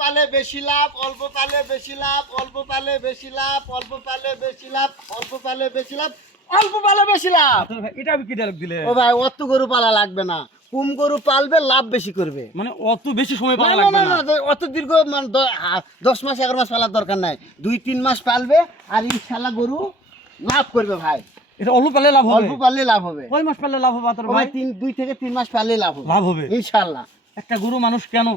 পালে বেশি লাভ অল্প পালে বেশি লাভ অল্প পালে বেশি লাভ অল্প পালে বেশি লাভ অল্প পালে বেশি লাভ অল্প পালে বেশি লাভ। এটা আমি কি দিলে? ও ভাই অত গরু পালা লাগবে না। কুম গরু পালবে লাভ বেশি করবে। মানে অত বেশি সময় না, লাগবে না, না? অত দীর্ঘ মানে দশ মাস এগারো মাস পালার দরকার নাই। দুই তিন মাস পালবে আর ইনশাল্লাহ গরু লাভ করবে ভাই। এটা অল্প পালে লাভ হবে? অল্প পাললে লাভ হবে। কয় মাস পালে লাভ হবে? আতর ও ভাই তিন দুই থেকে তিন মাস পাললে লাভ হবে। লাভ হবে? ইনশাল্লাহ একটা গরু মানুষ কেন?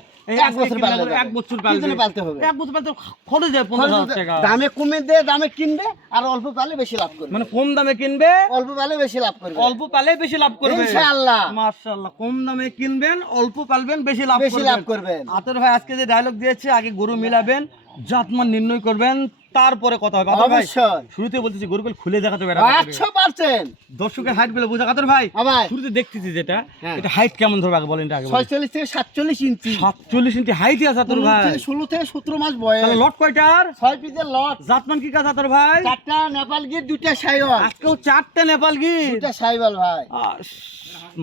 এক বছর এক বছর পালতে হবে? এক বছর পালতে খরচ যায় পনেরো হাজার টাকা। দামে কমে দে দামে কিনবে আর অল্প পালে বেশি লাভ করবে। মানে কম দামে কিনবে অল্প পালে বেশি লাভ করবে। অল্প পালে বেশি লাভ করবে। ইনশাআল্লাহ। মাশাআল্লাহ কম দামে কিনবেন অল্প পালবেন বেশি লাভ বেশি লাভ করবেন। আতর ভাই আজকে যে ডায়লগ দিয়েছে আগে গরু মিলাবেন জাতমান নির্ণয় করবেন তারপরে কথা হবে। ভাই শুরুতে বলতেছি গরু গুলো খুলে দেখাতে হবে একশো পার্সেন্ট। দর্শকের হাইটগুলো বোঝা আতর ভাই। শুরুতে দেখতেছি যেটা হ্যাঁ। এটা হাইট কেমন ধরবে আগে বলেন আগে। ছয়চল্লিশ থেকে সাতচল্লিশ ইঞ্চি। সাতচল্লিশ ইঞ্চি হাইটই আছে আতর ভাই। ষোলো থেকে সতেরো মাস বয়স। লট কয়টার ছয় পিসের লট জাতমান কি কাজ আতর ভাই? চারটা নেপাল গিয়ে দুইটা সাইওয়াল। আজকেও চারটে নেপাল গির। দুইটা সাইওয়াল ভাই।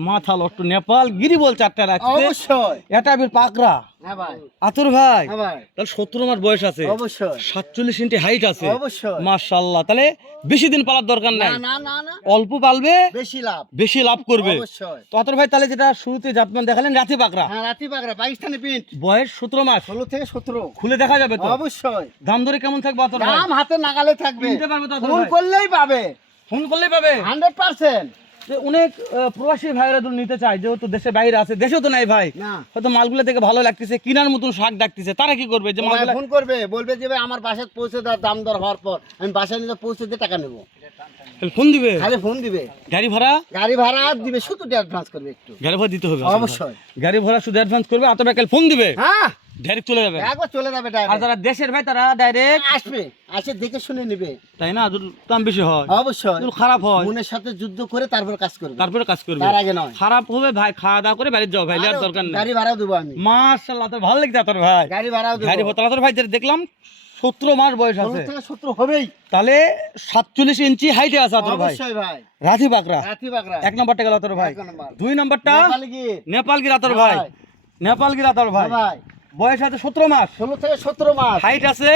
মাথা লট নেপাল গিরি বল চারটা রাখছে অবশ্যই। এটা পাকরা হ্যাঁ ভাই। আতর ভাই। হ্যাঁ ভাই। তাহলে সত্তর মাস বয়স আছে। অবশ্যই। সাতচল্লিশ ইঞ্চি হাইট আছে। অবশ্যই। তাহলে বেশি দিন পালার দরকার নাই? না না না। অল্প পালবে বেশি লাভ। বেশি লাভ করবে। অবশ্যই। ভাই তাহলে যেটা শুরুতে জাতমান দেখালেন রাতে পাকরা হ্যাঁ রাতি পাকড়া পাকিস্তানি প্রিন্ট। বয়স সতেরো মাস। ষোলো থেকে সতেরো। খুলে দেখা যাবে তো? অবশ্যই। দাম ধরে কেমন থাকবে আতর দাম হাতে নাগালে থাকবে। পারবে ফোন করলেই পাবে। ফোন করলেই পাবে? Hundred percent. যে অনেক প্রবাসী ভাইরা তো নিতে চায় যেহেতু দেশে বাইরে আছে দেশেও তো নাই ভাই। হয়তো মালগুলো দেখে ভালো লাগতেছে কিনার মতন শাক ডাকতেছে তারা কি করবে যে মালগুলো ফোন করবে বলবে যে ভাই আমার বাসায় পৌঁছে দেওয়ার দাম দর হওয়ার পর। আমি বাসায় নিয়ে পৌঁছে দিয়ে টাকা নেব। ফোন দিবে? খালি ফোন দিবে। গাড়ি ভাড়া? গাড়ি ভাড়া দিবে শুধু অ্যাডভান্স করবে একটু। গাড়ি ভাড়া দিতে হবে। অবশ্যই। গাড়ি ভাড়া শুধু অ্যাডভান্স করবে অত টাকা ফোন দিবে? হ্যাঁ। ডাইরেক্ট চলে যাবে। একবার চলে যাবে আর যারা দেশের ভাই তারা ডাইরেক্ট আসবে আসে দেখে শুনে নিবে। তাই না? যদি দাম বেশি হয় অবশ্যই। যদি খারাপ হয় মনের সাথে যুদ্ধ করে তারপর কাজ করবে। তারপরে কাজ করবে। তার আগে নয়। খারাপ হবে ভাই খাওয়া দাওয়া করে বাড়ি যাও ভাই লিয়ার দরকার নেই। গাড়ি ভাড়াও দেবো আমি। মাশাআল্লাহ তোর ভালো লাগছে তোর ভাই। গাড়ি ভাড়াও দেবো। গাড়ি ভাড়া তোর ভাই যেটা দেখলাম সতেরো মাস বয়স আছে। সতেরো হবেই। তাহলে সাতচল্লিশ ইঞ্চি হাইটে আছে তোর ভাই। রাধি বাকরা। এক নম্বরটা গেল তোর ভাই। দুই নম্বরটা নেপালে গিরা তোর ভাই। নেপাল গিরা তোর ভাই। ভাই। বয়স আছে সতেরো মাস। ষোলো থেকে সতেরো মাস। হাইট আছে?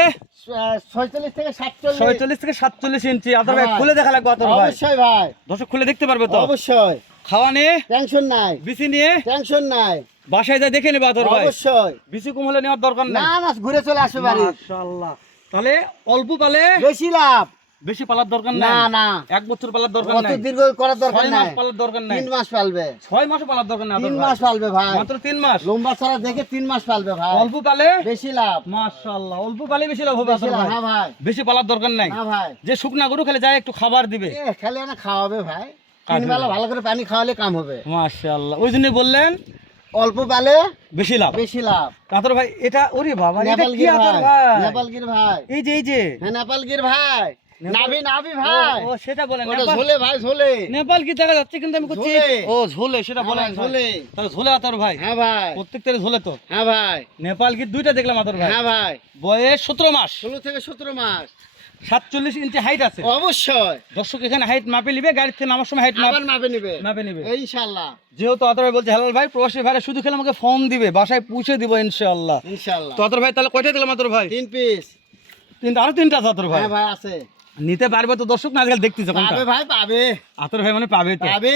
ছয়চল্লিশ থেকে সাতচল্লিশ। ছয়চল্লিশ থেকে সাতচল্লিশ ইঞ্চি। ভাই হ্যাঁ। খুলে দেখা লাগবে আতর ভাই। অবশ্যই ভাই। দর্শক খুলে দেখতে পারবে তো? অবশ্যই। খাওয়া নিয়ে? টেনশন নাই। বিসি নিয়ে? টেনশন নাই। বাসায় যা দেখে নেবে আতর ভাই। অবশ্যই। বিসি কম হলে নেওয়ার দরকার না নাই না ঘুরে চলে আসবে বাড়ি। মাশাআল্লাহ। তাহলে অল্প পালে বেশি লাভ। বেশি পালার দরকার না নাই? না। এক বছর পালার দরকার অত দীর্ঘ করার দরকার ছয় মাস পালার দরকার নাই? তিন মাস পালবে। মাসও পালার দরকার নাই মাস পালবে ভাই। মাত্র মাস? লম্বা ছাড়া দেখে মাস পালবে ভাই। অল্প পালে? বেশি লাভ। মাশাআল্লাহ অল্প পালে বেশি লাভ হবে ভাই। হ্যাঁ ভাই। বেশি পালার দরকার নাই। হ্যাঁ ভাই। যে শুকনা গরু খেলে যায় একটু খাবার দিবে। এ খেলে না খাওয়াবে ভাই। তিন বেলা ভালো করে পানি খাওয়ালে কাম হবে। মাশাআল্লাহ ওই জন্য বললেন অল্প পালে বেশি লাভ। বেশি লাভ। আতর ভাই এটা ওরে বাবা এটা কি ভাই? নেপালগির ভাই। এই যে এই যে। হ্যাঁ নেপালগির ভাই। নাভি নাভি ভাই। ও, ও, সেটা বলেন ওটা ঝোলে ভাই ঝোলে। নেপাল কি দেখা যাচ্ছে কিন্তু আমি করছি? ও ঝোলে সেটা হ্যাঁ বলেন ঝোলে। তাহলে ঝোলে আতর ভাই। হ্যাঁ ভাই। প্রত্যেকটা ঝোলে তো। হ্যাঁ ভাই। নেপাল কি দুইটা দেখলাম আতর ভাই? হ্যাঁ ভাই। বয়স সতেরো মাস। ষোলো থেকে সতেরো মাস। সাতচল্লিশ ইঞ্চি হাইট আছে। অবশ্যই। দর্শক এখানে হাইট মাপে নিবে গাড়ির থেকে নামার সময় হাইট মাপ আবার মাপে নিবে। মাপে নিবে। ইনশাল্লাহ। যেহেতু আতর ভাই বলছে হেলাল ভাই প্রবাসী ভাইরা শুধু খেলে আমাকে ফোন দিবে বাসায় পৌঁছে দিব ইনশাআল্লাহ ইনশাল্লাহ। তো ভাই তাহলে কয়টা দিলাম আতর ভাই? তিন পিস তিনটা আরও তিনটা আছে ভাই। হ্যাঁ ভাই আছে। নিতে পারবে তো দর্শক না আজকাল দেখতেছে পাবে ভাই পাবে। আতর ভাই মানে পাবে তো। পাবে।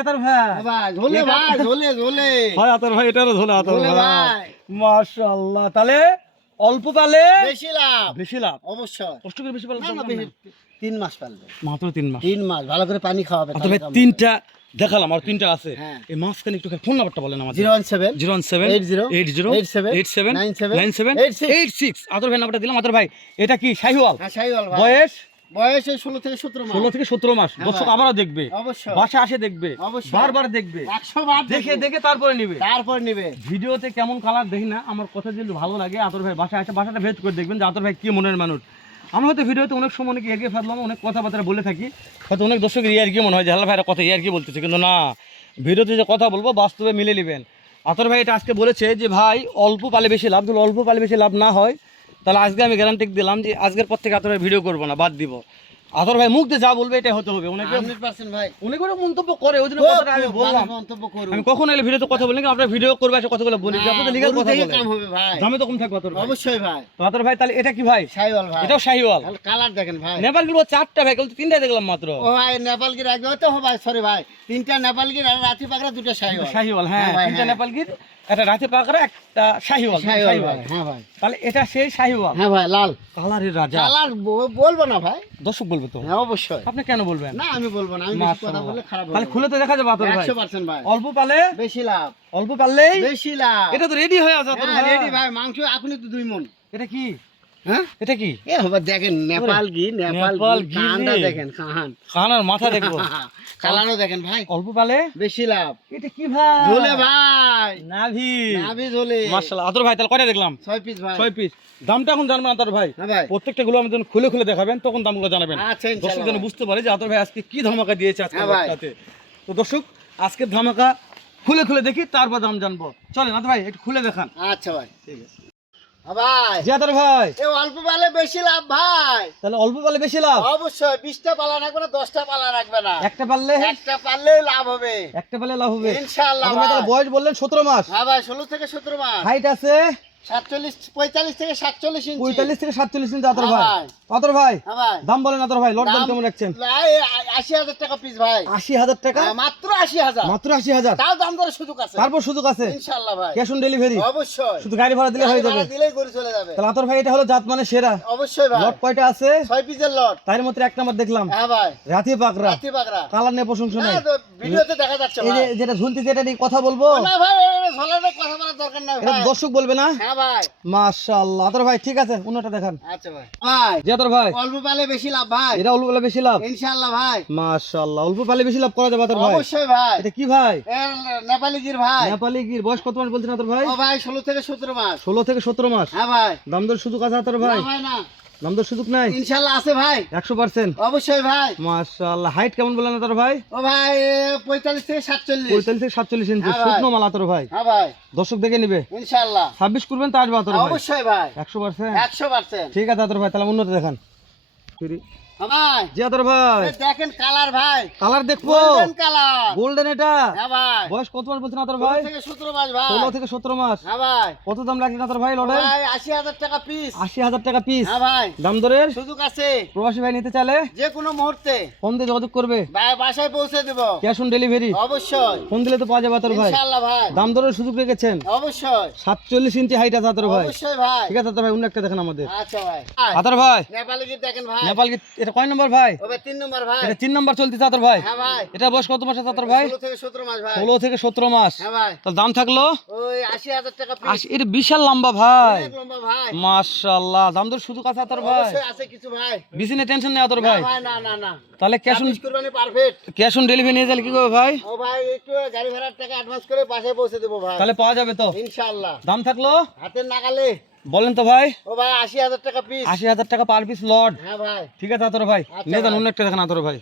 আতর ভাই। হ্যাঁ ভাই ঝোলে ভাই ঝোলে ঝোলে। হয় আতর ভাই এটারও ঝোলে আতর ভাই। মাশাআল্লাহ। তাহলে অল্প পালে বেশি লাভ। বেশি লাভ। অবশ্যই। কষ্ট করে বেশি পালে না। তিন মাস পালবে। মাত্র তিন মাস। তিন মাস ভালো করে পানি খাওয়াবে তবে তিনটা দেখালাম আর তিনটা আছে। হ্যাঁ। এই মাঝখানে একটু ফোন নাম্বারটা বলেন আমাদের। Zero one seven zero one seven eight zero eight zero eight seven eight seven nine seven nine seven eight six. Eight ভাই নাম্বারটা দিলাম। আতর ভাই এটা কি শাহিওয়াল? হ্যাঁ বয়স? বয়স ষোলো থেকে সতেরো মাস। ষোলো থেকে সতেরো মাস। হ্যাঁ দর্শক আবারও দেখবে। অবশ্যই। বাসা আসে দেখবে। অবশ্যই। বারবার দেখবে। একশো বার দেখে দেখে তারপরে নিবে। তারপর নিবে। ভিডিওতে কেমন কালার দেখি না আমার কথা যদি ভালো লাগে আতর ভাই বাসায় আসে বাসাটা ভেদ করে দেখবেন যে আতর ভাই কি মনের মানুষ। আমরা হয়তো ভিডিওতে অনেক সময় অনেক ইয়ার্কি ফাঁদলাম, অনেক কথাবার্তা বলে থাকি। হয়তো অনেক দর্শকের ইয়ার কি মনে হয় যে হালা ভাইয়ের কথা ইয়ার কি বলতেছে। কিন্তু না, ভিডিওতে যে কথা বলব, বাস্তবে মিলে নেবেন। আতর ভাই এটা আজকে বলেছে যে, ভাই, অল্প পালে বেশি লাভ যদি অল্প পালে বেশি লাভ না হয়। তাহলে আজকে আমি গ্যারান্টি দিলাম যে, আজকের পর থেকে আতর ভিডিও করব না, বাদ দিব। আদর ভাই মুখ দিয়ে যা বলবে এটা হতে হবে। অনেকে হান্ড্রেড পার্সেন্ট ভাই। অনেক মন্তব্য করে ওই জন্য কথাটা আমি বললাম। মন্তব্য করুন আমি কখন এলে ভিডিওতে কথা বলি আপনার ভিডিও করবে এসে কথাগুলো বলি আপনি তো লিগাল কথা থেকে বলেন কাম হবে ভাই। দামে তো কম থাকবে ভাই। অবশ্যই ভাই। তো ভাই তাহলে এটা কি ভাই? সাইওয়াল ভাই। এটাও শাহিওয়াল। কালার দেখেন ভাই। নেপালগুলো চারটা ভাই কিন্তু তিনটা দেখলাম মাত্র। ও ভাই নেপাল গির আগে তো ভাই সরি ভাই। তিনটা নেপাল গির আর রাতি পাকড়া দুটো সাইওয়াল শাহিওয়াল হ্যাঁ হ্যাঁ তিনটা হ্যাঁ। নেপাল গির একটা রাতে পাকড়া একটা শাহিওয়াল শাহিওয়াল হ্যাঁ ভাই। তাহলে এটা সেই শাহিওয়াল। হ্যাঁ ভাই লাল। কালারের রাজা। কালার বলব না ভাই। দর্শক বলবে তো। হ্যাঁ অবশ্যই। আপনি কেন বলবেন? না আমি বলব না আমি কথা বললে খারাপ তাহলে খুলে তো দেখা যাবে আতর ভাই। একশো পার্সেন্ট ভাই। অল্প পালে? বেশি লাভ। অল্প পাললেই? বেশি লাভ। এটা তো রেডি হয়ে আছে আতর হ্যাঁ ভাই। রেডি ভাই মাংস আপনি তো দুই মন এটা কি? হ্যাঁ? এটা কি? এ হবে দেখেন নেপাল গি নেপাল নেপাল কানটা দেখেন কান খানার মাথা দেখব কালারও দেখেন ভাই। অল্প পালে? বেশি লাভ। এটা কি ভাই? ঝোলে ভাই। নাভি। নাভি ঝোলে। মাশাআল্লাহ আতর ভাই তাহলে কয়টা দেখলাম? ছয় পিস ভাই। ছয় পিস দামটা এখন জানবেন আতর ভাই। প্রত্যেকটা গুলো আমি যখন খুলে খুলে দেখাবেন তখন দামগুলো জানাবেন। আচ্ছা দর্শক যেন বুঝতে পারে যে আতর ভাই আজকে কি ধামাকা দিয়েছে আজকে হ্যাঁ তো দর্শক আজকের ধামাকা খুলে খুলে দেখি তারপর দাম জানব। চলেন আতর ভাই একটু খুলে দেখান। আচ্ছা ভাই। ঠিক আছে। ভাই। জি ভাই। এ অল্প পালে বেশি লাভ ভাই। তাহলে অল্প পালে বেশি লাভ? অবশ্যই বিশটা পালা রাখবে না দশটা পালা রাখবে না। একটা পারলে একটা পারলে লাভ হবে। একটা পারলে লাভ হবে। ইনশাআল্লাহ বয়স বললেন সতেরো মাস। হ্যাঁ ভাই ষোলো থেকে সতেরো মাস। হাইট আছে? সাতচল্লিশ পঁয়তাল্লিশ থেকে সাতচল্লিশ ইঞ্চি। পঁয়তাল্লিশ থেকে সাতচল্লিশ ইঞ্চি আতর হ্যাঁ ভাই। ভাই। আতর ভাই? হ্যাঁ দাম বলেন আতর ভাই লট দাম দাম- কেমন রাখছেন? আশি হাজার টাকা পিস ভাই। আশি হাজার টাকা? হ্যাঁ, মাত্র আশি হাজার। মাত্র আশি হাজার? তাও দাম দরের সুযোগ আছে। তারপর সুযোগ আছে? ইনশাল্লাহ ভাই। Cash on delivery? অবশ্যই। শুধু গাড়ি ভাড়া দিলে হয়ে যাবে। দিলেই গরু চলে যাবে। তাহলে আতর ভাই এটা হলো জাত মানে সেরা। অবশ্যই ভাই। লট কয়টা আছে? ছয় পিসের লট। তার মধ্যে এক নাম্বার দেখলাম। হ্যাঁ ভাই। রাতি কালার নিয়ে প্রশংসা নাই। হ্যাঁ, ভিডিওতে দেখা যাচ্ছে ভাই। যেটা নিয়ে কথা বলব? না ভাই ঝোলানোর কথা বলার দরকার নাই এটা ভাই। তো দর্শক বলবে না? হ্যাঁ ভাই। মাশাআল্লাহ। আতর ভাই ঠিক আছে অন্যটা দেখান। আচ্ছা ভাই। ভাই জি ভাই। অল্প পালে বেশি লাভ ভাই। এটা অল্প পালে বেশি লাভ? ইনশাআল্লাহ ভাই। মাশাআল্লাহ অল্প পালে বেশি লাভ করা যাবে আতর ভাই। অবশ্যই ভাই। এটা কি ভাই? এ নেপালি গির ভাই। নেপালি গির। বয়স কত মাস বলছেন আতর ভাই? ও ভাই ষোলো থেকে সতেরো মাস। ষোলো থেকে সতেরো মাস। হ্যাঁ ভাই। দাম দর শুধু আছে আতর ভাই? না ভাই না। দাম সুযোগ নাই। ইনশাআল্লাহ আছে ভাই। একশো পার্সেন্ট। অবশ্যই ভাই। মাশাআল্লাহ। হাইট কেমন বলেন তোর ভাই? ও ভাই পঁয়তাল্লিশ থেকে সাতচল্লিশ। পঁয়তাল্লিশ থেকে সাতচল্লিশ ইঞ্চি হ্যাঁ ভাই। শুকনো মাল তোর ভাই। হ্যাঁ ভাই। দর্শক দেখে নেবে। ইনশাআল্লাহ। ছাব্বিশ করবেন তো আসবে তোর ভাই। অবশ্যই ভাই। একশো পার্সেন্ট। একশো পার্সেন্ট। ঠিক আছে তোর ভাই তাহলে দেখান। ভাই। জি ভাই। দেখেন কালার ভাই। কালার দেখব। গোল্ডেন কালার গোল্ডেন এটা? হ্যাঁ ভাই। বয়স কত মাস বলছেন আতর ষোলো ভাই থেকে সতেরো মাস ভাই। ষোলো থেকে সতেরো মাস। হ্যাঁ ভাই। কত দাম রাখলেন আতর ভাই লড়ে ভাই আশি হাজার টাকা পিস আশি হাজার টাকা পিস হ্যাঁ ভাই। দাম দরের? সুযোগ আছে। প্রবাসী ভাই নিতে চাইলে যে কোনো মুহূর্তে। ফোন দিয়ে যোগাযোগ করবে। ভাই বাসায় পৌঁছে দেব। Cash on delivery. অবশ্যই। ফোন দিলে তো পাওয়া যাবে আতর ভাই। ইনশাআল্লাহ ভাই। দাম দরের সুযোগ রেখেছেন। অবশ্যই। সাতচল্লিশ ইঞ্চি হাইট আছে আতর ভাই। অবশ্যই ভাই। ঠিক আছে আতর ভাই অন্য একটা দেখেন আমাদের। আচ্ছা ভাই। আতর ভাই। নেপালি গির দেখেন ভাই। নেপাল কি এটা কয় নম্বর ভাই? তিন নম্বর ভাই। এটা তিন নম্বর চলতেছে আতর ভাই। হ্যাঁ এটা বয়স কত মাস আছে ভাই? ষোলো থেকে সতেরো মাস হ্যাঁ তাহলে দাম থাকল? এটা বিশাল লম্বা ভাই। মাশাআল্লাহ। দাম দর সুযোগ আছে আতর ভাই। কিছু বিসিনে টেনশন নেই আতর ভাই। তাহলে cash on cash on delivery নিয়ে গেলে কি করবে ভাই? ও ভাই একটু গাড়ি ভাড়ার টাকা অ্যাডভান্স করে বাসায় পৌঁছে দেবো ভাই। তাহলে পাওয়া যাবে তো। ইনশাআল্লাহ। দাম থাকল? হাতের নাগালে। বলেন তো ভাই। ও ভাই আশি হাজার টাকা পিস আশি হাজার টাকা পার পিস লট হ্যাঁ ভাই। ঠিক আছে আতর ভাই। আচ্ছা নিয়ে যান অন্য একটা দেখেন আতর ভাই।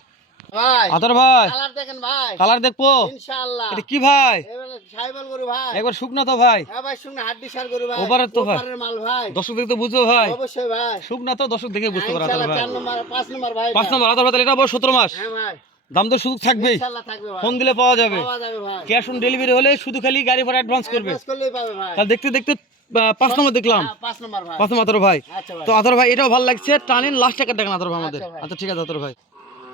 ভাই আতর ভাই। কালার দেখেন ভাই। কালার দেখব? ইনশাআল্লাহ। এটা কি ভাই? সাইবল গরু ভাই। একবার শুকনো তো ভাই। হ্যাঁ ভাই হাড্ডি সার গরু ভাই। ওপারের তো ভাই। মাল ভাই। দর্শক দেখে তো বুঝব ভাই। অবশ্যই ভাই। শুকনা তো দর্শক দেখে বুঝতে পারে আতর ভাই। নম্বর নম্বর ভাই নম্বর আতর ভাই তাহলে এটা বয়স সতেরো মাস। হ্যাঁ ভাই। দাম তো থাকবেই থাকবে। ফোন দিলে পাওয়া যাবে। ক্যাশ অন ডেলিভারি হলে শুধু খালি গাড়ি ভাড়া অ্যাডভান্স করবে। তাহলে দেখতে দেখতে পাঁচ নম্বর দেখলাম। হ্যাঁ, পাঁচ নম্বর ভাই। পাঁচ নম্বর আতর ভাই। আচ্ছা তো আতর ভাই এটাও ভালো লাগছে। টানিন লাস্ট টাকার দেখেন আতর ভাই আমাদের? আচ্ছা আচ্ছা ঠিক আছে আতর ভাই।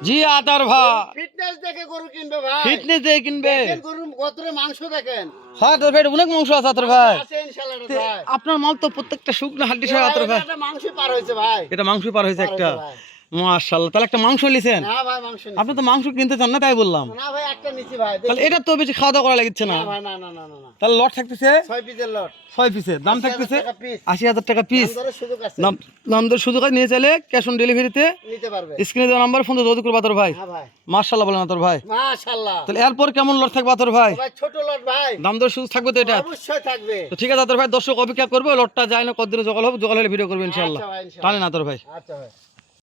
জি আতর ভাই। ফিটনেস দেখে গরু কিনবে ভাই। ফিটনেস দিয়ে কিনবে। গরুর কতরে মাংস দেখেন। হ্যাঁ আতর ভাই অনেক মাংস আছে আতর ভাই। ভাই। আপনার মাল তো প্রত্যেকটা শুকনো হাড্ডি সহ আতর ভাই এটা মাংস পার হয়েছে ভাই। এটা মাংস পার হয়েছে একটা। মাশাআল্লাহ তাহলে একটা মাংস নিছেন? না ভাই মাংস আপনি তো মাংস কিনতে চান না তাই বললাম। না ভাই একটা নিছি ভাই তাহলে এটা তো বেশি খাওয়া দাওয়া করা লাগছে না। না ভাই না না না না না। তাহলে লট থাকতেছে? পিসের লট। ছয় পিসের দাম থাকতেছে? পিস আশি হাজার টাকা পিস ধরে সুযোগ আছে। নাম নাম ধরে সুযোগ আছে নিয়ে ক্যাশ অন ডেলিভারিতে নিতে পারবে। স্ক্রিনে দেওয়া নাম্বার ফোন যোগাযোগ করবা তোর ভাই। হ্যাঁ ভাই। মার্শাল্লাহ বলেন তোর ভাই। মাশাআল্লাহ। তাহলে এরপর কেমন লট থাকবে তোর ভাই? ভাই ছোট লট ভাই। দাম দর সুযোগ থাকবে তো এটা? অবশ্যই থাকবে। তো ঠিক আছে তোর ভাই দর্শক অপেক্ষা করবে লটটা যায় না কতদিনে জগাল হবে জগাল হলে ভিডিও করবে ইনশাল্লাহ ইনশাআল্লাহ। টানে না তোর ভাই। আচ্ছা ভাই।